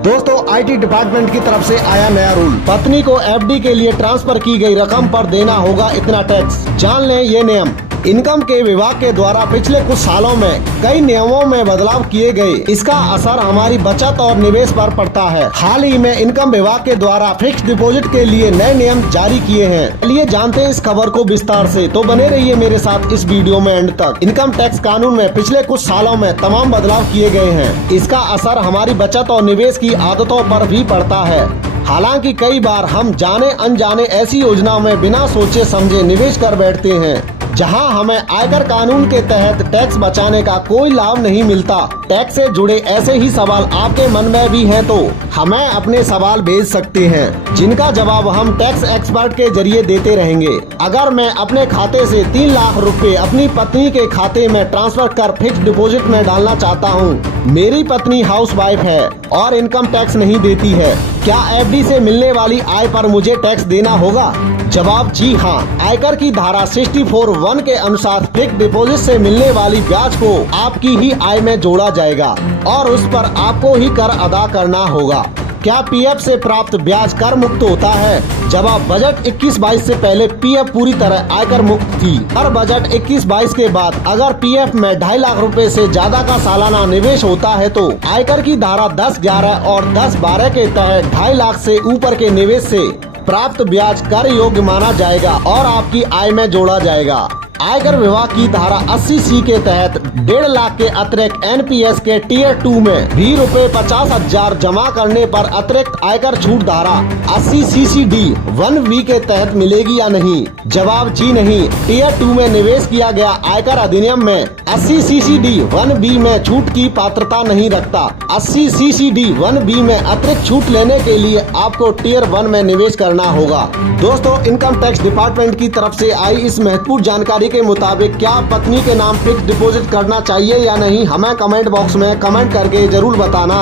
दोस्तों IT department की तरफ से आया नया रूल। पत्नी को एफडी के लिए ट्रांसफर की गई रकम पर देना होगा इतना टैक्स। जान लें ये नियम। इनकम के विभाग के द्वारा पिछले कुछ सालों में कई नियमों में बदलाव किए गए। इसका असर हमारी बचत और निवेश पर पड़ता है। हाल ही में इनकम विभाग के द्वारा फिक्स डिपॉजिट के लिए नए नियम जारी किए हैं। चलिए जानते हैं इस खबर को विस्तार से, तो बने रहिए मेरे साथ इस वीडियो में एंड तक। इनकम टैक्स कानून में पिछले कुछ सालों में तमाम बदलाव किए गए हैं। इसका असर हमारी बचत और निवेश की आदतों पर भी पड़ता है। हालांकि कई बार हम जाने अनजाने ऐसी योजनाओं में बिना सोचे समझे निवेश कर बैठते हैं जहां हमें आयकर कानून के तहत टैक्स बचाने का कोई लाभ नहीं मिलता। टैक्स से जुड़े ऐसे ही सवाल आपके मन में भी हैं तो हमें अपने सवाल भेज सकते हैं, जिनका जवाब हम टैक्स एक्सपर्ट के जरिए देते रहेंगे। अगर मैं अपने खाते से 3 लाख रुपए अपनी पत्नी के खाते में ट्रांसफर कर फिक्स डिपॉजिट में डालना चाहता हूं। मेरी पत्नी हाउसवाइफ है और इनकम टैक्स नहीं देती है। क्या एफडी से मिलने वाली आय पर मुझे टैक्स देना होगा? जवाब जी हाँ। आयकर की धारा 64(1) के अनुसार फिक्स डिपॉजिट से मिलने वाली ब्याज को आपकी ही आय में जोड़ा जाएगा और उस पर आपको ही कर अदा करना होगा। क्या पीएफ से प्राप्त ब्याज कर मुक्त होता है? जवाब बजट 21-22 से पहले पीएफ पूरी तरह आयकर मुक्त थी। हर बजट 21-22 के बाद अगर पीएफ में 2.5 लाख रुपए से ज्यादा का सालाना निवेश होता है तो आयकर की धारा 10(11) और 10(12) के तहत 2.5 लाख से ऊपर के निवेश से प्राप्त ब्याज कर योग्य माना जाएगा और आपकी आय में जोड़ा जाएगा। आयकर विभाग की धारा 80C के तहत 1.5 लाख के अतिरिक्त एनपीएस के टियर 2 में भी रुपए 50,000 जमा करने पर अतिरिक्त आयकर छूट धारा 80CCD 1B के तहत मिलेगी या नहीं? जवाब जी नहीं। टियर 2 में निवेश किया गया आयकर अधिनियम में 80CCD 1B में छूट की पात्रता नहीं रखता। 80CCD 1B में अतिरिक्त छूट लेने के लिए आपको टियर 1 में निवेश करना होगा। दोस्तों इनकम टैक्स डिपार्टमेंट की तरफ से आई इस महत्वपूर्ण जानकारी के मुताबिक क्या पत्नी के नाम फिक्स डिपॉजिट करना चाहिए या नहीं, हमें कमेंट बॉक्स में कमेंट करके जरूर बताना।